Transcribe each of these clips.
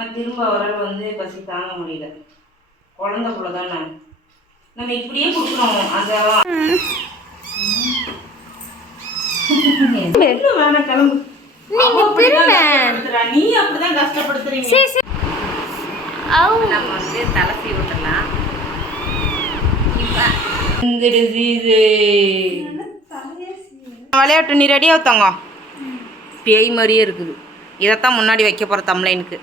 ஆனால் திரும்ப அவரால் வந்து பசி தாங்க முடியல. குழந்தை போல தானே நம்ம இப்படியே கொடுக்குறோம். அந்த வேணாம் கிளம்பு. நீ அப்படிதான் கஷ்டப்படுத்துறீங்க. நம்ம வந்து தலை சீ விட்டுலாம். விளையாட்டு நீ ரெடியாக ஊத்தாங்க. பேய் மாதிரியே இருக்குது. இதைத்தான் முன்னாடி வைக்க போகிற தம்ப்லைனுக்கு.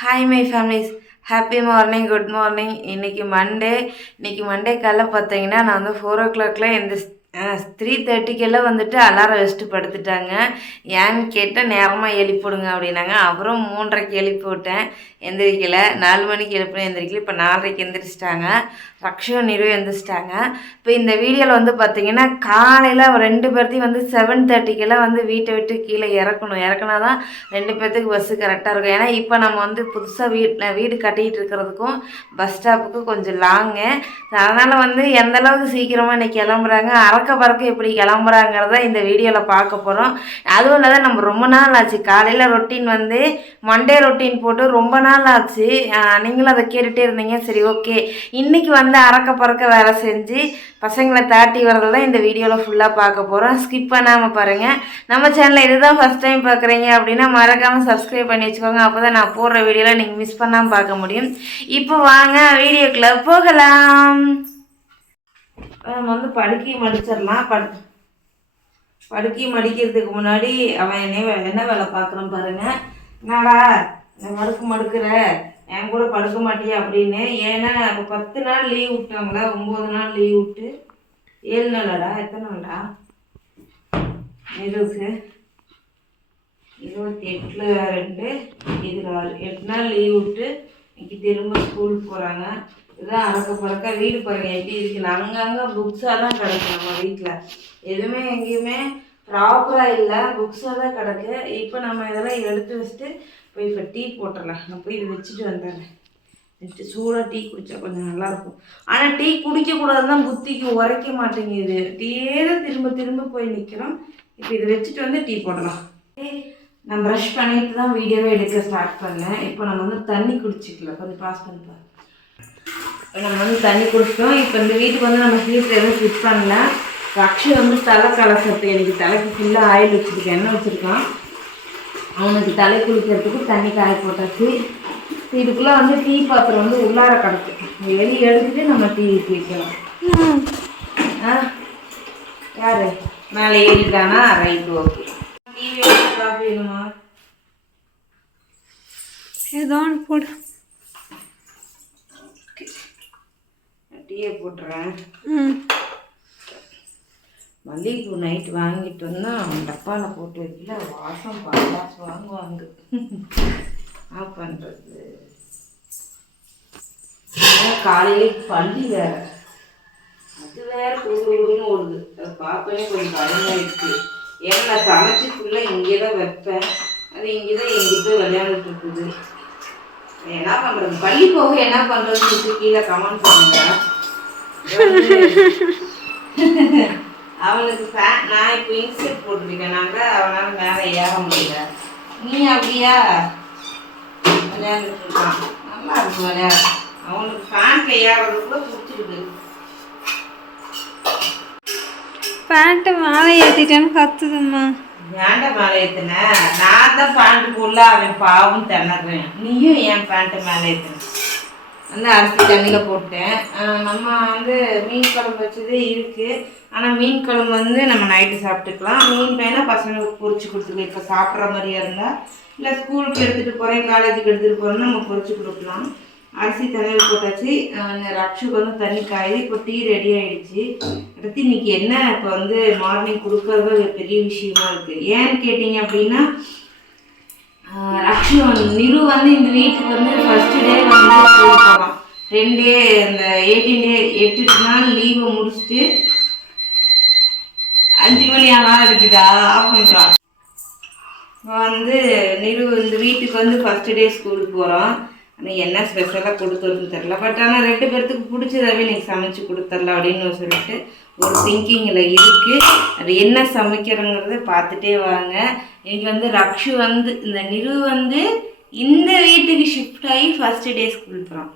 Hi my families, happy morning, good morning. இன்றைக்கி மண்டே காலைல பார்த்தீங்கன்னா நான் வந்து 4 o'clock இந்த 3:30 வந்துட்டு அலாரம் வச்சுட்டு படுத்துட்டாங்க. ஏன்னு கேட்டால் நேரமாக எழுப்பிவிடுங்க அப்படின்னாங்க. அப்புறம் 3:30 எழுப்பி விட்டேன், எந்திரிக்கலை. 4 மணிக்கு எழுப்பினேன், எந்திரிக்கல. இப்போ 4:30 எந்திரிச்சிட்டாங்க. ரக்ஷும் நிறு எந்திரிச்சிட்டாங்க. இப்போ இந்த வீடியோவில் வந்து பார்த்திங்கன்னா காலையில் 2 பேர்த்தையும் வந்து 7:30 வந்து வீட்டை விட்டு கீழே இறக்குனா தான் 2 பேர்த்துக்கு பஸ்ஸு கரெக்டாக இருக்கும். ஏன்னா இப்போ நம்ம வந்து புதுசாக வீடு கட்டிகிட்டு இருக்கிறதுக்கும் பஸ் ஸ்டாப்புக்கும் கொஞ்சம் லாங்கு. அதனால் வந்து எந்தளவுக்கு சீக்கிரமாக இன்றைக்கி கிளம்புறாங்க, பறக்க எப்படி கிளம்புறாங்கிறத இந்த வீடியோவில் பார்க்க போகிறோம். அதுவும் இல்லாத நம்ம ரொம்ப நாள் ஆச்சு காலையில் ரொட்டீன் வந்து மண்டே ரொட்டீன் போட்டு ரொம்ப நாள் ஆச்சு. நீங்களும் அதை கேட்டுகிட்டே இருந்தீங்க. சரி, ஓகே, இன்றைக்கி வந்து பறக்க வேலை செஞ்சு பசங்களை தாட்டி வரதெல்லாம் இந்த வீடியோவில் ஃபுல்லாக பார்க்க போகிறோம். ஸ்கிப் பண்ணாமல் பாருங்கள். நம்ம சேனலில் இதுதான் ஃபஸ்ட் டைம் பார்க்குறீங்க அப்படின்னா மறக்காமல் சப்ஸ்கிரைப் பண்ணி வச்சுக்கோங்க. அப்போ தான் நான் போடுற வீடியோவில் நீங்கள் மிஸ் பண்ணாமல் பார்க்க முடியும். இப்போ வாங்க வீடியோக்குள்ளே போகலாம். நம்ம வந்து படுக்கையை மடிச்சிடலாம். படுக்கையை மடிக்கிறதுக்கு முன்னாடி அவன் என்ன வேலை பார்க்குறான் பாருங்கள். என்னடா மடுக்கிற, என் கூட படுக்க மாட்டியா அப்படின்னு. ஏன்னா இப்போ 10 நாள் லீவ் விட்டாங்களா, 9 நாள் லீவ் விட்டு 7 நாளாடா, எத்தனை நாள்டா நிறுவுக்கு 28 இதில் 8 நாள் லீவ் விட்டு இன்னைக்கு திரும்ப ஸ்கூலுக்கு போகிறாங்க. இதுதான் பறக்க வீடு பாருங்க எப்படி இருக்குன்னு. அங்கங்கே புக்ஸாக தான் கிடக்கு. நம்ம வீட்டில் எதுவுமே எங்கேயுமே ப்ராப்பராக இல்லை, புக்ஸாக தான் கிடக்கு. இப்போ நம்ம இதெல்லாம் எடுத்து வச்சுட்டு போய் இப்போ டீ போட்டுடலாம். நான் போய் இது வச்சுட்டு வந்துடுறேன். வச்சுட்டு சூடாக டீ குடித்தா கொஞ்சம் நல்லாயிருக்கும். ஆனால் டீ குடிக்கக்கூடாது தான் புத்திக்கு உரைக்க மாட்டேங்குது. டீயே தான் திரும்ப போய் நிற்கிறோம். இப்போ இதை வச்சுட்டு வந்து டீ போடலாம். நான் ப்ரஷ் பண்ணிட்டு தான் வீடியோவே எடுக்க ஸ்டார்ட் பண்ணேன். இப்போ நம்ம வந்து தண்ணி குடிச்சிக்கலாம். கொஞ்சம் பாஸ் பண்ணிப்பேன். இப்போ நம்ம வந்து தண்ணி குடிச்சிட்டோம். இப்போ இந்த வீட்டுக்கு வந்து நம்ம ஹீட்டர் எதுவும் ஃபிட் பண்ணல. ரக்ஷு வந்து தலை கலசத்து எனக்கு தலைக்கு ஃபுல்லாக ஆயில் வச்சுருக்கேன், எண்ணெய் வச்சுருக்கான். அவனுக்கு தலை குளிக்கிறதுக்கு தண்ணி காய போட்டாச்சு. இதுக்குள்ளே வந்து டீ பாத்திரம் வந்து உள்ளார கிடக்கு. வெளியே எடுத்துட்டு நம்ம டீ வைக்கலாம். யார் மேலே ஏறிட்டானா? Right, okay. டீ வேணுமா காஃபி வேணுமா? ஏதோ போடு. டீயை போட்டுறேன். மல்லிகைப்பூ நைட்டு வாங்கிட்டு வந்தால் டப்பாவில் போட்டு வைக்கல, வாசம் பாலாச்சு வாங்குவாங்க. ஆஃப் பண்ணுறது காலையிலே பள்ளி வேறு, அது வேறு குடுன்னு ஓடுது. அதை பார்க்கவே கொஞ்சம் பயமாக இருக்குது. ஏன்னா நான் சமைச்சு ஃபுல்லாக இங்கே தான் வைப்பேன். அது இங்கே தான் எங்கிட்ட விளையாண்டுட்டு இருக்குது. என்ன பண்ணுறது, பள்ளி போக என்ன பண்ணுறதுன்னு கீழே கமெண்ட் பண்ணுங்க. அவனுக்கு நான் இப்போ இன்செட் போட்டுருக்கேனாங்க, அவனால் மேலே ஏற முடியல. நீ அப்படியா விளையாண்டுட்டு இருக்கான், நல்லா இருக்கு விளையாட. அவனுக்கு பேண்ட்டில் ஏறது கூட பிடிச்சிருக்கு. பேண்ட்டை மேலே ஏற்றிட்டேன்னு கத்துதும்மா. ஏன்டா மேலே ஏற்றின? நான் தான் பேண்ட்டு போடல, அவன் பாவம் திணறேன். நீயும் ஏன் பேண்ட்டை மேலே ஏற்றின? வந்து அரிசி தண்ணியில் போட்டேன். நம்ம வந்து மீன் குழம்பு வச்சதே இருக்குது. ஆனால் மீன் குழம்பு வந்து நம்ம நைட்டு சாப்பிட்டுக்கலாம். மீன் வேணால் பசங்களுக்கு பொரிச்சு கொடுத்துக்கலாம். இப்போ சாப்பிட்ற மாதிரியா இருந்தால், இல்லை ஸ்கூலுக்கு எடுத்துகிட்டு போகிறேன், காலேஜுக்கு எடுத்துகிட்டு போகிறோன்னா நம்ம பொரிச்சு கொடுக்கலாம். அரிசி தண்ணியில் போட்டாச்சு. ரக்ஷுக்கு வந்து தண்ணி காயுது. இப்போ டீ ரெடி ஆகிடுச்சு. அடுத்து இன்றைக்கி என்ன இப்போ வந்து மார்னிங் கொடுக்கறது பெரிய விஷயமா இருக்குது. ஏன்னு கேட்டிங்க அப்படின்னா, ரக்ஷு நிரு வந்து இந்த வீட்டுக்கு வந்து ஃபஸ்ட்டு டே வந்து ஸ்கூல் போகலாம். 8 நாள் லீவை முடிச்சுட்டு 5 மணி ஆனால் அடிக்குதா ஆஃப் பண்ணுறான். வந்து நிரு இந்த வீட்டுக்கு வந்து ஃபஸ்ட்டு டே ஸ்கூலுக்கு போகிறோம். ஆனால் என்ன ஸ்பெஷலாக கொடுத்துருன்னு தெரில. பட் ஆனால் 2 பேர்த்துக்கு பிடிச்சதாவே நீங்கள் சமைச்சு கொடுத்துர்லாம் அப்படின்னு சொல்லிட்டு ஒரு திங்கிங்கில் இருக்குது. அது என்ன சமைக்கிறோங்கிறத பார்த்துட்டே வாங்க. இன்னைக்கு வந்து ரக்ஷு வந்து இந்த நிரு வந்து இந்த வீட்டுக்கு ஷிஃப்ட் ஆகி ஃபஸ்ட்டு டே ஸ்கூல் போகிறான்.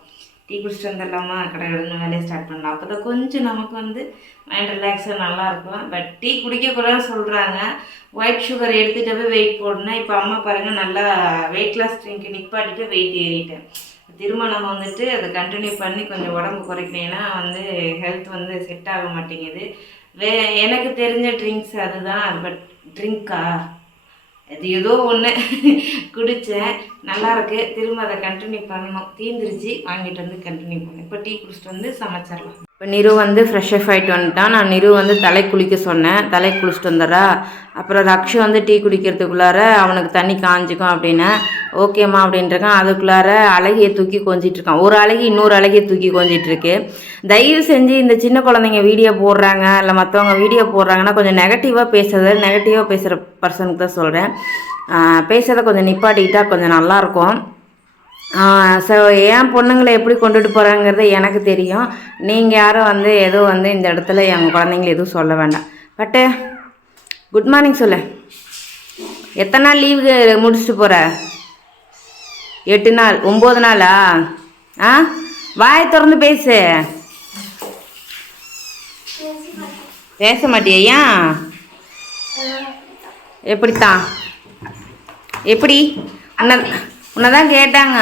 டீ குடிச்சிட்டு வந்துடலாமா, கடையிலேருந்து வேலையை ஸ்டார்ட் பண்ணலாம். அப்போ தான் கொஞ்சம் நமக்கு வந்து மைண்ட் ரிலாக்ஸாக நல்லாயிருக்கும். பட் டீ குடிக்கக்கூடாதுன்னு சொல்கிறாங்க. ஒயிட் சுகர் எடுத்துகிட்டு போய் வெயிட் போடணும். இப்போ அம்மா பாருங்கள் நல்லா வெயிட் லாஸ் ட்ரிங்க் நிப்பாட்டிட்டு வெயிட் ஏறிட்டேன். திரும்ப நம்ம வந்துட்டு அதை கண்டினியூ பண்ணி கொஞ்சம் உடம்பு குறைக்கலைன்னா வந்து ஹெல்த் வந்து செட் ஆக மாட்டேங்குது. எனக்கு தெரிஞ்ச ட்ரிங்க்ஸ் அதுதான். பட் ட்ரிங்க்கா அது ஏதோ ஒன்று குடித்தேன், நல்லாயிருக்கு. திரும்ப அதை கண்டினியூ பண்ணணும். தீந்துருச்சு, வாங்கிட்டு வந்து கண்டினியூ பண்ணேன். இப்போ டீ குடிச்சிட்டு வந்து சமைச்சிடலாம். இப்போ நிரு வந்து ஃப்ரெஷ் அப் ஆகிட்டு வந்துட்டான். நான் நிரு வந்து தலை குளிக்க சொன்னேன், தலை குளிச்சுட்டு வந்துடுறா. அப்புறம் ரக்ஷு வந்து டீ குடிக்கிறதுக்குள்ளார அவனுக்கு தண்ணி காஞ்சிக்கும் அப்படின்னா ஓகேம்மா அப்படின்ட்டுருக்கான். அதுக்குள்ளார அழகியை தூக்கி கொஞ்சிட்ருக்கான். ஒரு அழகி இன்னொரு அழகியை தூக்கி கொஞ்சிட்ருக்கு. தயவு செஞ்சு இந்த சின்ன குழந்தைங்க வீடியோ போடுறாங்க இல்லை மற்றவங்க வீடியோ போடுறாங்கன்னா கொஞ்சம் நெகட்டிவாக பேசுகிற பர்சனுக்கு தான் சொல்கிறேன். பேசுகிறத கொஞ்சம் நிப்பாட்டிக்கிட்டால் கொஞ்சம் நல்லாயிருக்கும். ஸோ என் பொண்ணுங்களை எப்படி கொண்டுட்டு போகிறாங்கிறது எனக்கு தெரியும். நீங்கள் யாரும் வந்து எதுவும் வந்து இந்த இடத்துல எங்கள் குழந்தைங்கள எதுவும் சொல்ல வேண்டாம். பட்டு குட் மார்னிங் சொல்லு. எத்தனை நாள் லீவு முடிச்சுட்டு போகிற? 8 நாள் 9 நாளா? வாய் திறந்து பேசு. பேச மாட்டியா? ஏன்? எப்படித்தான் எப்படி உன்னை தான் கேட்டாங்க.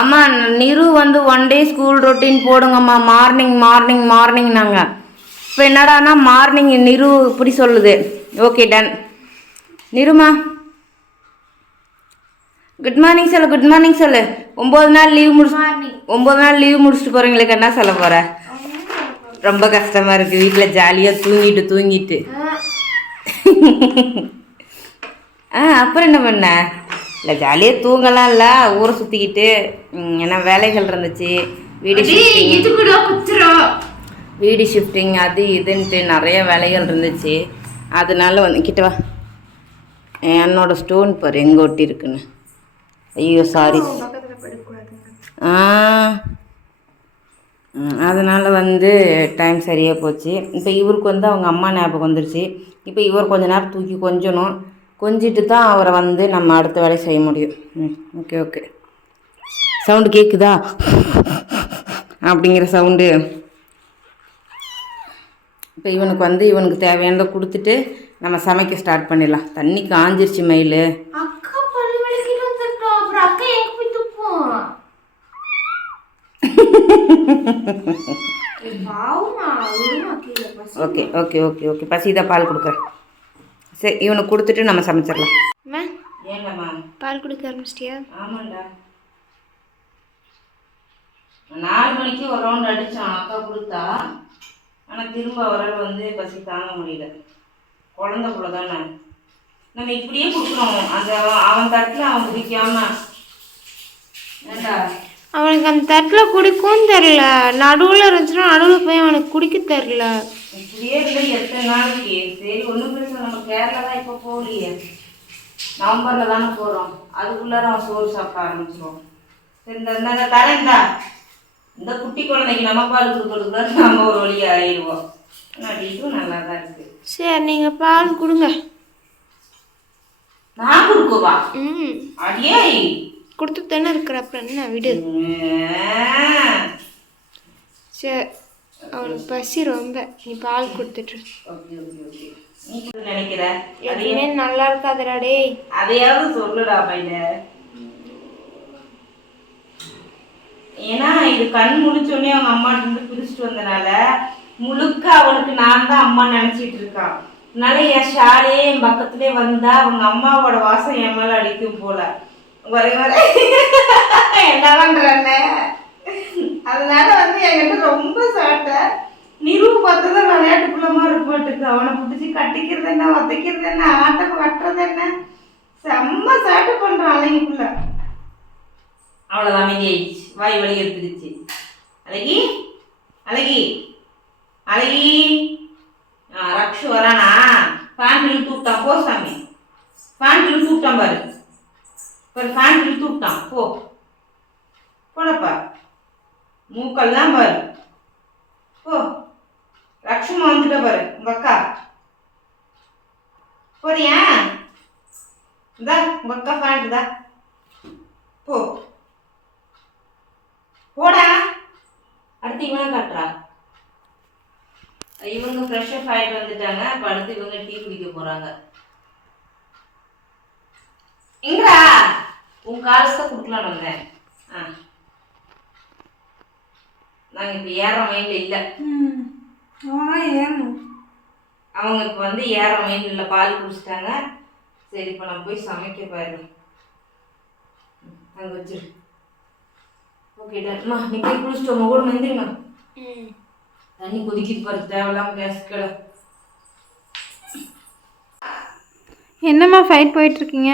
அம்மா நிரு வந்து 1 டே ஸ்கூல் ரொட்டீன் போடுங்கம்மா, மார்னிங் நாங்கள். இப்போ என்னடானா மார்னிங் நிரு இப்படி சொல்லுது. Okay done. நிருமா குட் மார்னிங் சொல்லு. 9 நாள் லீவ் முடிச்சுட்டு போகிறவங்களுக்கு என்ன சொல்ல போகிற? ரொம்ப கஷ்டமாக இருக்குது. வீட்டில் ஜாலியாக தூங்கிட்டு அப்புறம் என்ன பண்ண? இல்லை ஜாலியாக தூங்கலாம் இல்லை, ஊரை சுற்றிக்கிட்டு ஏன்னா வேலைகள் இருந்துச்சு. வீடு ஷிஃப்டிங் அது இதுன்ட்டு நிறைய வேலைகள் இருந்துச்சு. அதனால வந்து கிட்ட வா. என்னோடய ஸ்டோன் பாரு எங்கே ஒட்டி இருக்குன்னு. ஐயோ சாரி. அதனால் வந்து டைம் சரியாக போச்சு. இப்போ இவருக்கு வந்து அவங்க அம்மா ஞாபகம் வந்துருச்சு. இப்போ இவர் கொஞ்ச நேரம் தூக்கி கொஞ்சிட்டு தான் அவரை வந்து நம்ம அடுத்த வேலையை செய்ய முடியும். ஓகே சவுண்டு கேட்குதா? அப்படிங்கிற சவுண்டு. இப்போ இவனுக்கு தேவையானதை கொடுத்துட்டு நம்ம சமைக்க ஸ்டார்ட் பண்ணிடலாம். தண்ணி காஞ்சிருச்சு மயில். ஓகே பசிதான், பால் கொடுக்குறேன். சரி இவனுக்கு கொடுத்துட்டு நம்ம சமைச்சிடலாம். ஏங்கம்மா பால் கொடுக்க ஆரம்பிச்சிட்டியா? ஆமாண்டா. 4 மணிக்கு ஒரு ரவுண்ட் அடித்தான், அக்கா கொடுத்தா. ஆனால் திரும்ப அவரால் வந்து பசி தாங்க முடியல. குழந்தை போல தானே நம்ம இப்படியே கொடுக்குறோம். அந்த அவன் தட்டில் அவன் குடிக்காம ஏண்டா அவனுக்கு அந்த தட்டில் குடிக்கவும் தெரில. நடுவில் இருந்துச்சுன்னா நடுவில் போய் அவனுக்கு குடிக்க தெரில. இப்படியே இல்லை எத்தனை நாளைக்கு? சரி ஒன்றும் பிரச்சனை. நம்ம கேரளா தான் இப்போ போகலையே, நவம்பரில் தானே போகிறோம். அதுக்குள்ளார அவன் சோறு சாப்பிட ஆரம்பிச்சிடுவோம். சரி இந்த தரேன்டா. இந்த குட்டி குழந்தைக்கு நம்ம பால் கொடுக்கறதுக்குள்ள நம்ம ஒரு வழி ஆயிடுவோம். ஆனால் இதுவும் நல்லா தான் இருக்குது. சரி நீங்கள் பால் கொடுங்க. நான் கொடுக்குவா? அடியே கொடுத்து தானே இருக்கிற, அப்புறம் என்ன விடு. சரி அவனுக்கு பசி ரொம்ப, நீ பால் கொடுத்துட்டு. நீ நினைக்கிற எதுவுமே நல்லா இருக்காதுடா டேய். அதையாவது சொல்லுடா பையில. ஏன்னா இது கண் முழிச்சோடனே அவங்க அம்மாட்ட இருந்து பிரிச்சுட்டு வந்தனால முழுக்க அவனுக்கு நான் தான் அம்மா நினைச்சிட்டு இருக்கான். அதனால என் ஷாலே என் பக்கத்துலேயே வந்தா அவங்க அம்மாவோட வாசம் என் மேல அடிக்கும் போல. வர என்ன பண்றேன்ன. அதனால வந்து என்கிட்ட ரொம்ப சாட்டை. நிரு பார்த்ததான் விளையாட்டுக்குள்ளமா இருக்க மாட்டேங்குது. அவனை பிடிச்சி கட்டிக்கிறது என்ன, வதைக்கிறது என்ன, ஆட்டம் கட்டுறது என்ன, செம்ம சாட்டை பண்றான் அழகிக்குள்ள. அவ்வளோதான், அமைதியாயிடுச்சு. வாய் வலி எடுத்துக்கிச்சு. அழகி ரக்ஷு வரானா? ஃபேண்டில் தூக்கிட்டான். போ சாமி, ஃபேண்டில் தூக்கிட்டான் பாரு. ஃபேண்டில் தூக்கிட்டான். போடப்பா. மூக்கெல்லாம் பாரு. போ லக்ஷ்மி வந்துட்ட பாரு உங்க அக்கா போறியா? இந்தா உங்க அக்கா பாட்டுதா போ போடா. அடுத்து இவனை காட்டுறா. இவங்க ஃப்ரெஷ்ஷப் ஆகிட்டு வந்துட்டாங்க. அப்போ அடுத்து இவங்க டீ குடிக்க போறாங்க. எங்கடா உன் காசு தான் கொடுக்கலான்னு வந்தேன். நாங்கள் இப்போ ஏற மைண்டில் இல்லை. ஏறணும். அவங்க இப்போ வந்து ஏற மைண்டில் இல்லை. பால் குடிச்சிட்டாங்க. சரி இப்போ நான் போய் சமைக்க பாரு. அங்கே வச்சிரு. ஓகே டாக்மா நீ போய் குளிச்சுட்டு உங்க கூட வந்துருமா. தண்ணி கொதிக்கிட்டு பாரு. தேவையில்லாம கேஸ் கடை. என்னம்மா ஃபைட் போயிட்டு இருக்கீங்க?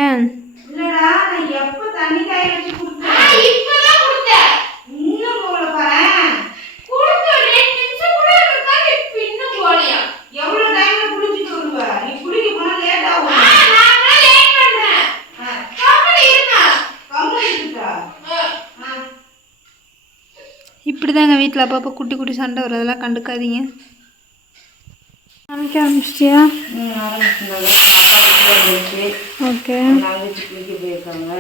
இல்லடா நான் எப்போ தண்ணி காய வச்சு கொடுத்தேன். இப்பதான் கொடுத்தேன். இன்னும் போகல பாரு. கொடுத்த 2 நிமிஷம் கூட இருக்கா. இப்ப இன்னும் போகலையா? எவ்வளவு டைம்ல குளிச்சிட்டு வருவ? நீ குளிக்க போனா லேட் ஆகும். நான் லேட் பண்றேன். கம்பெனி இருக்கா? கம்பெனி இருக்கா? இப்படி தாங்க வீட்டில் அப்பப்போ குட்டி குட்டி சண்டை வரதெல்லாம் கண்டுக்காதீங்க. சமைக்க ஆரம்பிச்சிட்டியா? ஓகே. நாங்கள் குளிக்க போயிருக்காங்க.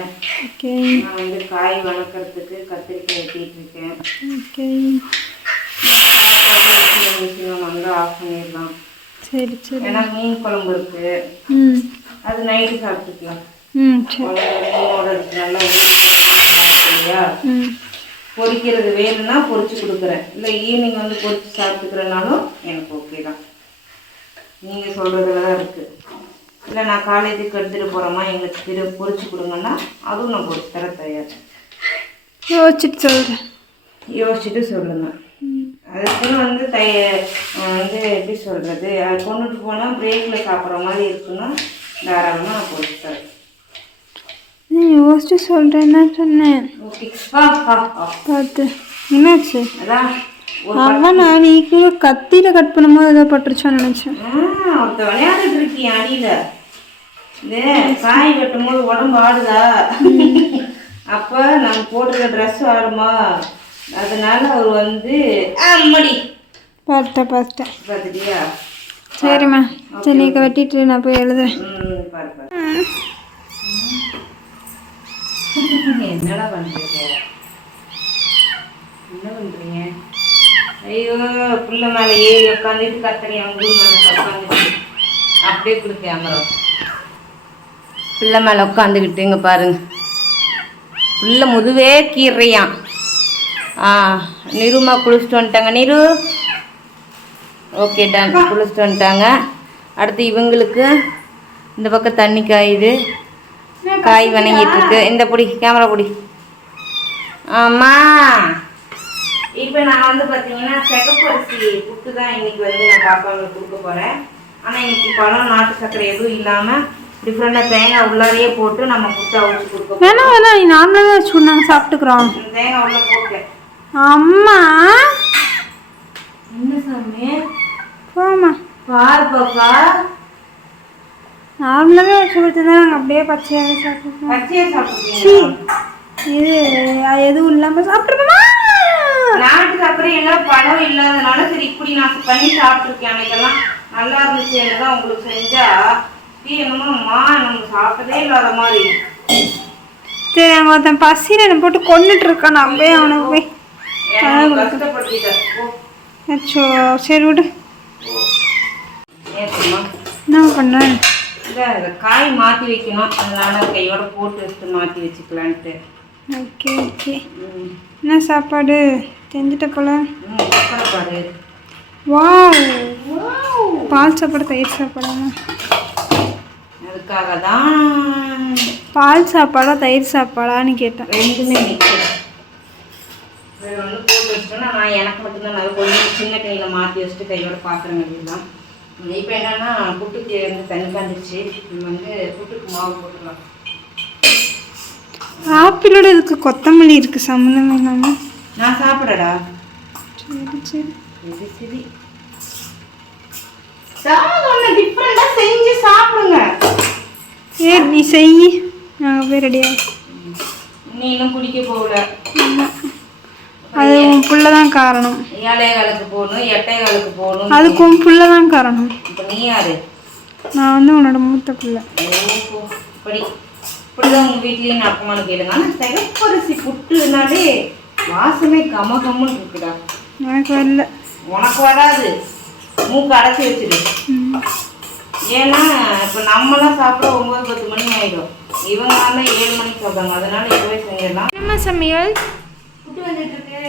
ஓகே. நான் வந்து காய் வணக்கிறதுக்கு கத்திரிக்காய் வெட்டிட்டு இருக்கேன். ஓகே. வந்து ஆஃப் பண்ணிடலாம். சரி சரி. ஏன்னா மீன் குழம்பு இருக்கு. அது நைட்டு சாப்பிட்டுக்கலாம். சரி. நல்லா இல்லையா? பொரிக்கிறது வேணும்னா பொரிச்சு கொடுக்குறேன். இல்லை ஈவினிங் வந்து பொரிச்சு சாப்பிட்டுக்கிறனாலும் எனக்கு ஓகே தான். நீங்கள் சொல்கிறதுல தான் இருக்குது. இல்லை நான் காலேஜுக்கு எடுத்துகிட்டு போகிறோமா எங்களுக்கு பொரிச்சு கொடுங்கன்னா அதுவும் நான் பொரிச்சு தர தயார். யோசிச்சுட்டு சொல்லுங்கள். அதுக்குன்னு வந்து வந்து எப்படி சொல்கிறது, அதை கொண்டுட்டு போனால் பிரேக்கில் சாப்பிட்ற மாதிரி இருக்குன்னா தாராளமாக நான் பொரிச்சு தரேன். யோசிச்சு சொல்கிறேன்னு சொன்னேன். ஓகே. பார்த்து என்னாச்சு? அதான் அவன் நான் நீக்கும் கத்தியில் கட் பண்ணும்போது ஏதோ பட்டுருச்சான்னு நினச்சேன். ஒருத்த விளையாடிட்டு இருக்கீ அடியில். இந்த காய் கட்டும் போது உடம்பு ஆடுதா? அப்போ நான் போட்டுக்க ட்ரெஸ் ஆடுமா? அதனால அவர் வந்து மடி பார்த்தேன் பார்த்துட்டியா? சரிம்மா. சரி நீக்க வெட்டிட்டு நான் போய் எழுதுறேன். பாரு என்னடா பண்ணுறீங்க? என்ன பண்ணுறீங்க? ஐயோ பிள்ளை மேலே ஏறி உட்காந்துட்டு கத்தரி அவங்க மேலே உட்காந்துட்டு அப்படியே கொடு கேமரா. பிள்ளை மேலே உட்காந்துக்கிட்டு இங்கே பாருங்க. பிள்ளை முதுவே கீறியான். நிருமா குளிச்சுட்டு வந்துட்டாங்க. நிரு ஓகே டன் குளிச்சுட்டு வந்துட்டாங்க. அடுத்து இவங்களுக்கு இந்த பக்கம் தண்ணி காயுது. காய் வணங்கிட்டு இருக்கு. இந்த பொடி கேமரா பொடி. ஆமாம் இப்போ நான் வந்து பார்த்தீங்கன்னா சிகப்பு அரிசி புட்டு தான் இன்றைக்கி வந்து நான் பாப்பாங்களுக்கு கொடுக்க போகிறேன். ஆனால் இன்றைக்கி பழம் நாட்டு சர்க்கரை எதுவும் இல்லாமல் டிஃப்ரெண்டாக தேங்காய் உள்ளாரையே போட்டு நம்ம புட்டு அவிச்சு கொடுக்க வேணாம் வேணாம் நீ நார்மலாக தான் வச்சு நாங்கள் சாப்பிட்டுக்குறோம். தேங்காய் உள்ள போட்டேன். அம்மா என்ன சாமி? போமா பார் பாப்பா. நார்மலாகவே வச்சு கொடுத்துருந்தா நாங்கள் அப்படியே பச்சையாகவே சாப்பிட்டுருக்கோம். பச்சையாக சாப்பிட்றீங்களா? இது எதுவும் இல்லாமல் சாப்பிட்ருக்கோமா? நாட்டு சர்க்கரை எல்லாம் பழம் இல்லாதனால சரி இப்படி நான் பண்ணி சாப்பிட்ருக்கேன். அன்னைக்கெல்லாம் நல்லா இருந்துச்சு. தான் உங்களுக்கு செஞ்சா என்னமோம்மா நம்ம சாப்பிட்டதே இல்லாத மாதிரி. சரி அங்கே ஒருத்தன் பசியில் என்ன போட்டு கொண்டுட்டு இருக்கான். நான் போய் அவனுக்கு போய் கஷ்டப்படுத்திட்டேன். அச்சோ சரி விடு. என்ன பண்ணேன்? இல்லை காய் மாற்றி வைக்கணும். அதனால கையோட போட்டு வச்சுட்டு மாற்றி வச்சுக்கலான்ட்டு. Okay okay. என்ன சாப்பாடு செஞ்சுட்ட போல? சாப்பாடு. வாவ் பால் சாப்பாடு தயிர் சாப்பாடாங்க? அதுக்காக தான் பால் சாப்பாடா தயிர் சாப்பாடான்னு கேட்டேன். ரெண்டுமே மிக்ஸ். வேறு ஒன்று போட்டு வச்சிட்டோன்னா நான் எனக்கு மட்டும்தான் நான் கொஞ்சம் சின்ன கையில் மாற்றி வச்சுட்டு கையோட பார்க்குற மாதிரி தான். இப்போ என்னென்னா புட்டுக்கு வந்து தண்ணி காந்துச்சு. நம்ம வந்து புட்டுக்கு மாவு போட்டுக்கலாம். ஆப்பிளோட இதுக்கு கொத்தமல்லி இருக்குது சம்மந்தமே இல்லாமல். நான் சாப்பிடடா. சரி சரி சரி சரி சாதம் ஒன்று டிஃப்ரெண்டாக செஞ்சு சாப்பிடுங்க. சரி நீ செய். நாங்கள் போய் ரெடியாக. நீ இன்னும் குடிக்க போகல. அது உன் புள்ள தான் காரணம். 7:15 போகணும், 8:15 போகணும். அதுக்கு உன் புள்ள தான் காரணம். இப்போ நீ யாரு? நான் வந்து உன்னோட மூத்த பிள்ளை. ஓஹோ, இப்படிதான் உங்கள் வீட்லேயும் நடக்குமான்னு கேளுங்க. ஆனால் சிகப்பரிசி புட்டுனாலே வாசமே கமகம்னு இருக்குடா. எனக்கு வரல. உனக்கு வராது, மூக்கு அடைச்சி வச்சிரு. ஏன்னா இப்போ நம்மளாம் சாப்பிட 9-10 மணி ஆகிடும். இவங்க 7 மணிக்கு சாப்பிடுவாங்க. அதனால இப்போவே செஞ்சிடலாம். என்ன சமையல்? புட்டு வந்துட்டு இருக்கு.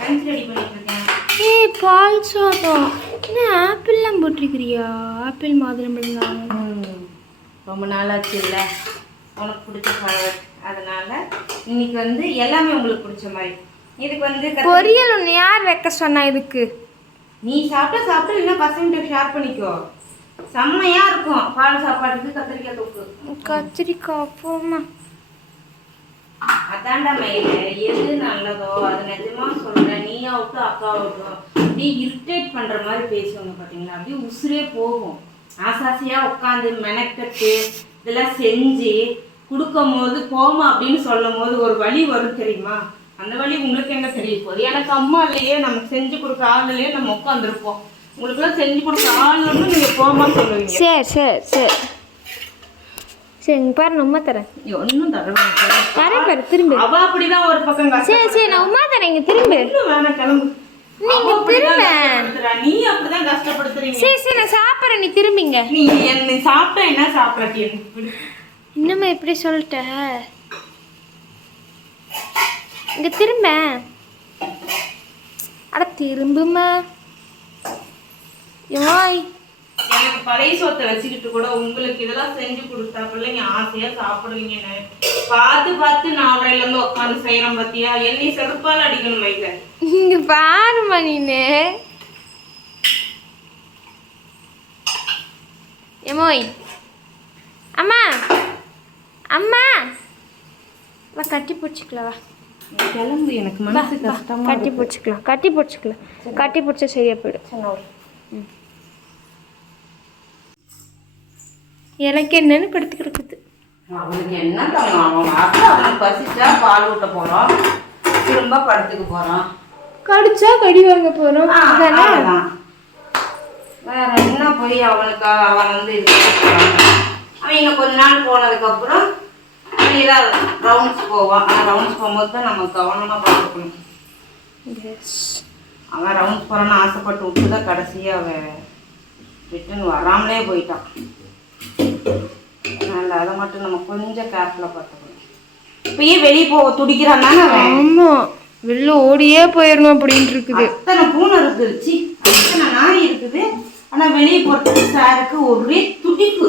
லஞ்ச் ரெடி பண்ணிட்டு இருக்கேன். ஏய், பால் சாதம். என்ன ஆப்பிள்லாம் போட்டிருக்கிறியா? ஆப்பிள் மாதுளம்பழம். ரொம்ப நாளாச்சு இல்லை, உனக்கு பிடிச்ச ஃப்ளவர். அதனால இன்னைக்கு வந்து எல்லாமே உங்களுக்கு பிடிச்ச மாதிரி. இதுக்கு வந்து பொரியல் ஒன்று யார் வைக்க சொன்னா? இதுக்கு நீ சாப்பிட்டு இல்லை பசங்கிட்ட ஷேர் பண்ணிக்கோ. செம்மையா இருக்கும் பால் சாப்பாட்டுக்கு கத்திரிக்காய் தொக்கு. கத்திரிக்காய் போமா. அதான்டா மயில, எது நல்லதோ அது நிஜமா சொல்றேன். நீ ஆகட்டும் அக்கா ஆகட்டும் அப்படியே இரிட்டேட் பண்ற மாதிரி பேசுவாங்க பாத்தீங்களா, அப்படியே உசுரே போகும். ஆசாசியா உட்காந்து மெனக்கட்டு இதெல்லாம் செஞ்சு கொடுக்கும் போது போமா அப்படின்னு சொல்லும் போது ஒரு வழி வரும் தெரியுமா? அந்த வழி உங்களுக்கு என்ன தெரிய போகுது? எனக்கு அம்மா இல்லையே, நமக்கு செஞ்சு கொடுக்க ஆள் இல்லையே, நம்ம உட்காந்துருப்போம். உங்களுக்குலாம் செஞ்சு கொடுக்க ஆள் ஒன்று நீங்கள் போமா சொல்லுவீங்க. சரி சரி சரி சரி, இங்கே பாரு, நான் உமா தரேன். ஒன்றும் தரேன் பாரு, திரும்ப. அவ அப்படிதான் ஒரு பக்கம். சரி சரி, நான் உமா தரேன், இங்கே திரும்ப. வேணாம், கிளம்பு. நீங்க திரும்ப. நீ அப்படிதான் கஷ்டப்படுத்துறீங்க. சரி சரி, நான் சாப்பிட்றேன், நீ திரும்பிங்க. நீ என்ன சாப்பிட்டா என்ன சாப்பிட்றீ? இன்னுமா எப்படி சொல்லிட்ட? இங்க திரும்ப. அட திரும்புமா. யோய், எனக்கு பழைய சோத்தை வச்சுக்கிட்டு கூட உங்களுக்கு இதெல்லாம் செஞ்சு கொடுத்தா பிள்ளைங்க ஆசையா சாப்பிடுவீங்கன்னு பார்த்து பார்த்து நான் அவரையில இருந்து உட்காந்து செய்யறேன். பத்தியா என்னை செருப்பால் அடிக்கணும் வைக்க. இங்க பாருமா நீனு. எமோய், அம்மா அம்மா வா, கட்டி பிடிச்சிக்கலாம். வா கிளம்பு, எனக்கு மனசு கஷ்டமா. கட்டி பிடிச்சிக்கலாம், கட்டி பிடிச்சிக்கலாம். கட்டி பிடிச்சா சரியா போயிடும். எனக்கு என்னன்னு படுத்து கிடக்குது. அவனுக்கு என்ன தங்கம்? அவனுக்கு பசிச்சா பால் ஊட்ட போறோம், திரும்ப படுத்துக்க போறோம், கடிச்சா கடி வாங்க போறோம். வேற என்ன போய் அவனுக்கு அவன் வந்து இது அவன் இன்னும் கொஞ்ச நாள் போனதுக்கு அப்புறம் ஏதாவது ரவுண்ட்ஸ் போவான். ஆனால் ரவுண்ட்ஸ் போகும்போது தான் நம்ம கவனமாக பார்த்துக்கணும். அவன் ரவுண்ட்ஸ் போகிறான்னு ஆசைப்பட்டு விட்டு தான் கடைசியாக அவன் ரிட்டர்ன் வராமலே போயிட்டான். அதனால் அதை மட்டும் நம்ம கொஞ்சம் கேர்ஃபுல்லாக பார்த்துக்கணும். இப்பயே வெளியே போக துடிக்கிறான் தானே அவன். ஆமாம், வெளில ஓடியே போயிடணும் அப்படின்ட்டு இருக்குது. அத்தனை பூனை இருக்குதுச்சு, அத்தனை நாய் இருக்குது. ஆனால் வெளியே போகிறதுக்கு சாருக்கு ஒரே துடிப்பு.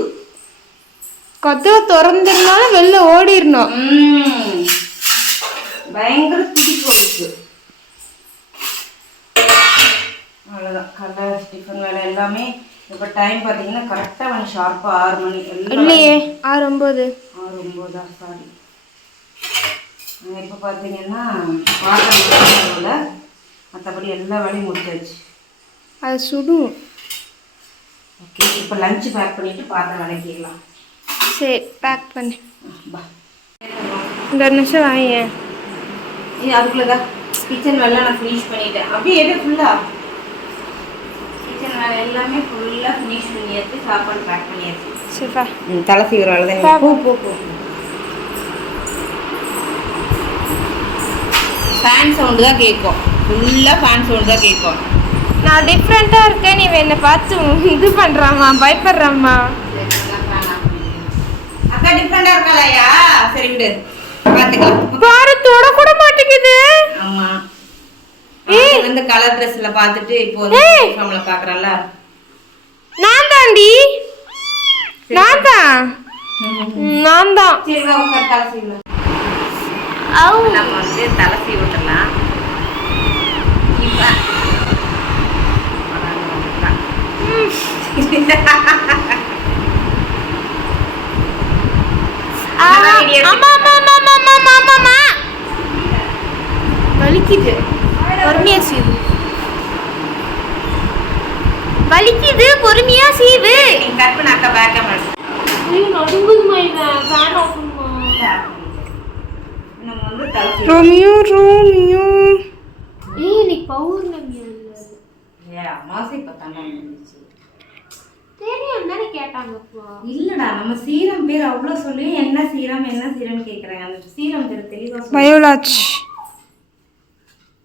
கதவை திறந்துருந்தாலும் வெளில ஓடிடணும். பயங்கர துடிப்பு இருக்கு. அவ்வளோதான். காலை டிஃபன் வேலை எல்லாமே இப்போ டைம் பார்த்தீங்கன்னா கரெக்டாக வந்து ஷார்ப்பாக 6 மணி. இல்லையே, 6:09. 6:09 சாரி. இப்போ பார்த்தீங்கன்னா பாத்திரம் மற்றபடி எல்லா வேலையும் முடிச்சாச்சு. அது சுடும். ஓகே, இப்போ லஞ்சு பேக் பண்ணிவிட்டு பாத்திரம் விளக்கிடலாம். சரி, பேக் பண்ணு. இந்த ஒரு நிமிஷம் வாங்க. அதுக்குள்ளதான் கிச்சன் வேலை நான் ஃபினிஷ் பண்ணிட்டேன். அப்படியே எது ஃபுல்லாக கிச்சன் வேலை எல்லாமே ஃபுல்லாக ஃபினிஷ் பண்ணியாச்சு. சாப்பாடு பேக் பண்ணியாச்சு. சரிப்பா, தலை சீவிரால தான் போ. ஃபேன் சவுண்டு தான் கேட்கும், ஃபுல்லாக ஃபேன் சவுண்டு தான் கேட்கும். நான் டிஃப்ரெண்ட்டாக இருக்கேன், நீ என்னை பார்த்து இது பண்ணுறாம்மா, பயப்படுறாம்மா. அக்கா டிஃப்ரெண்டாக இருக்காளையா? சரி விடு, பார்த்துக்கலாம். பாரு, தொட கூட மாட்டேங்குது. ஆமாம், வந்து கலர் ட்ரெஸ்ல பார்த்துட்டு இப்போ வந்து யூனிஃபார்ம்ல பார்க்குறல்ல. நான் தாண்டி, நான் தான். சரி வா, உட்கார், தலை சீவலாம். நம்ம வந்து தலை சீவி விட்டுடலாம். இப்போ வலிக்குது, பொறுமையா சீவு. வலிக்குது, பொறுமையா சீவு. நீ கட் பண்ண அக்கா பேக் கேமரா. நடுங்குதுமா, இவன் ஃபேன் ஆஃப் பண்ணுமா. நம்ம வந்து தலை ரோமியோ ரோமியோ தாண்டா இருந்துச்சு. தெரியும் தானே கேட்டாங்க இப்போ. இல்லடா நம்ம சீரம் பேர் அவ்வளோ சொல்லி என்ன சீரம்னு கேட்குறாங்க. அந்த சீரம் பேர் தெளிவாக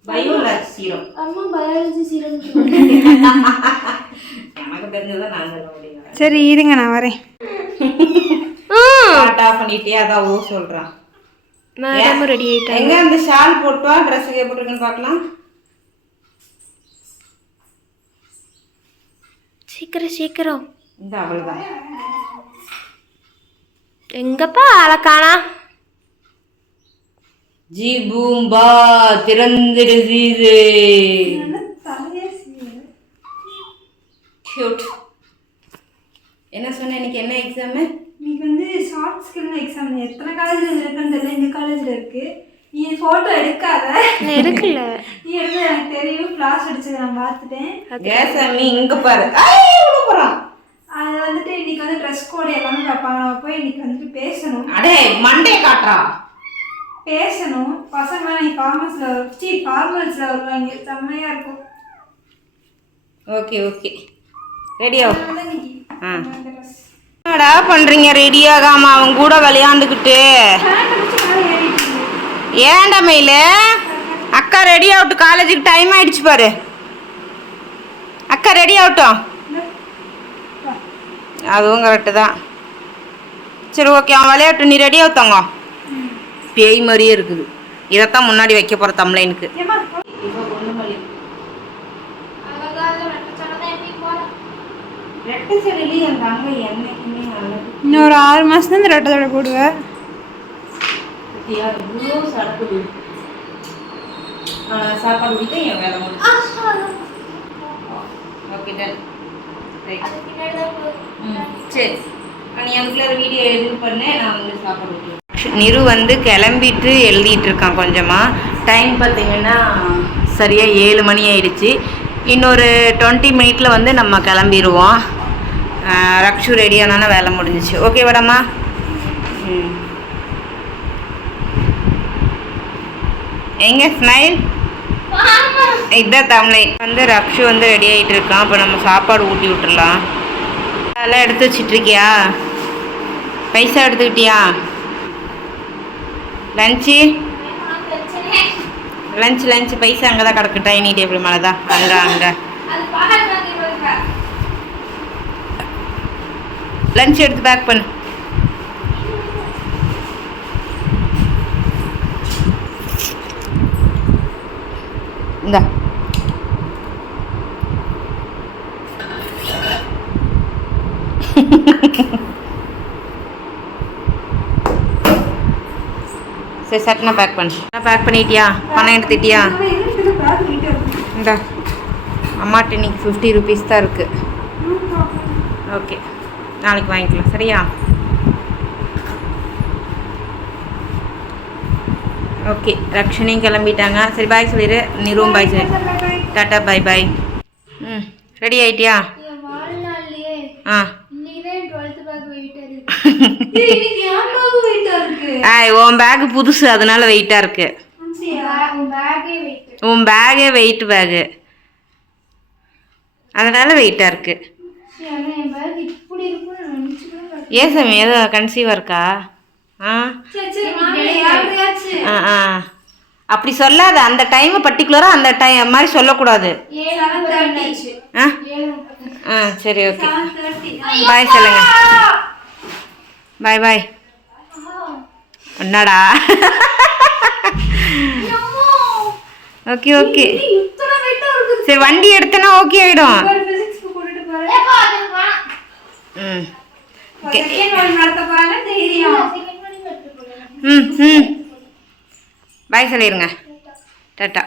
பயோலாஜ் சீரம். அம்மா பயாலஜி சீரம். எனக்கு தெரிஞ்சதான் நான் சொல்ல முடியும். சரி இருங்க நான் வரேன். டாட்டா பண்ணிட்டே அதான் ஓ சொல்றான். மேடம் ரெடி ஆயிட்டாங்க. எங்க அந்த ஷால் போட்டா Dress எப்படி இருக்குன்னு பார்க்கலாம். சீக்கிரம் இந்த அவ்வளவுதான். எங்கப்பா அழகானா ஜி பூம்பா திறந்திடு ஜீது. கியூட். என்ன சொன்ன இன்னைக்கு என்ன எக்ஸாமு? இன்னைக்கு வந்து ஷார்ட் ஸ்கில் எக்ஸாம். எத்தனை காலேஜில் இருக்குன்னு தெரியல, இந்த காலேஜில் இருக்கு. நீ ஃபோட்டோ எடுக்காத. இருக்குல்ல நீ எடுத்து எனக்கு தெரியும், ஃப்ளாஷ் அடிச்சதை நான் பார்த்துட்டேன். கேசாமி இங்க பாரு. போறான். அது வந்துட்டு இன்னைக்கு வந்து ட்ரெஸ் கோடு எல்லாமே பார்ப்பாங்க. நம்ம போய் இன்னைக்கு வந்துட்டு பேசணும். அடே மண்டே காட்டுறா. பேசணும். பசங்க நீ ஃபார்மல்ஸில் வருவாங்க. செம்மையா இருக்கும். ஓகே ரெடியா? இன்னைக்கு என்னடா பண்றீங்க? ரெடியாகாம அவன் கூட விளையாண்டுக்கிட்டு ஏன்டா மயில? அக்கா ரெடி ஆகட்டும், காலேஜுக்கு டைம் ஆயிடுச்சு பாரு. அக்கா ரெடி ஆகட்டும். அதுவும் கரெக்டு தான். சரி ஓகே, அவன் விளையாட்டும், நீ ரெடி ஆகத்தாங்க. பேய் மாதிரியே இருக்குது. இதைத்தான் முன்னாடி வைக்க போகிற தம்ப்லைனுக்கு. ரெட்டை செடியிலேயே என் தங்க என்னைக்குமே இன்னொரு 6 மாசம் தான் ரெட்டை தடவை போடுவேன். சாப்பாடு விட்டு என் வேலை ஓகே டன். சரி நீ அதுக்குள்ள வீடியோ எது பண்ண, நான் வந்து சாப்பாடு விட்டு. நிரு வந்து கிளம்பிட்டு எழுதிட்டு இருக்கான். கொஞ்சமாக டைம் பார்த்தீங்கன்னா சரியாக 7 மணி ஆயிடுச்சு. இன்னொரு 20 மினிட்டில் வந்து நம்ம கிளம்பிடுவோம். ரக்ஷு ரெடியானான வேலை முடிஞ்சிச்சு. ஓகே மேடம்மா. எங்க ஸ்மைல்? இதுதான் தமிழ் வந்து ரக்ஷு வந்து ரெடி ஆகிட்டு இருக்கான். அப்போ நம்ம சாப்பாடு ஊட்டி விட்டுடலாம். அதெல்லாம் எடுத்து வச்சிட்ருக்கியா? பைசா எடுத்துக்கிட்டியா? லஞ்சு பைசா அங்கே தான் கிடக்கு. டைனிங் டேபிள் மேலே தான். அங்கே லஞ்ச் எடுத்து பேக் பண்ணு. இந்தா சரி சட்னா பேக் பண்ணு. பேக் பண்ணிட்டியா? பணம் எடுத்துட்டியா? இந்தா அம்மாட்ட இன்னைக்கு 50 rupees தான் இருக்குது. ஓகே நாளைக்கு வாங்கிக்கலாம். சரியா? ஓகே ரக்ஷனையும் கிளம்பிட்டாங்க. சரி பாய் சொல்லிடு. நிறுவும் பாய் சொல்லி டாட்டா பாய் பாய். ரெடி ஆயிட்டியா? ஆ உன் பேகு புதுசு அதனால வெயிட்டாக இருக்கு. உன் பேகே வெயிட் பேகு அதனால வெயிட்டாக இருக்கு. ஏன் சாமி ஏதோ கன்சீவாக இருக்கா? அப்படி சொல்லாத. அந்த டைமை பர்டிகுலராக அந்த டைம் மாதிரி சொல்லக்கூடாது. சரி ஓகே பாய் சொல்லுங்க. பாய் என்னடா? ஓகே சரி வண்டி எடுத்தனா ஓகே ஆயிடும். பாய் சொல்லிடுங்க. டாட்டா.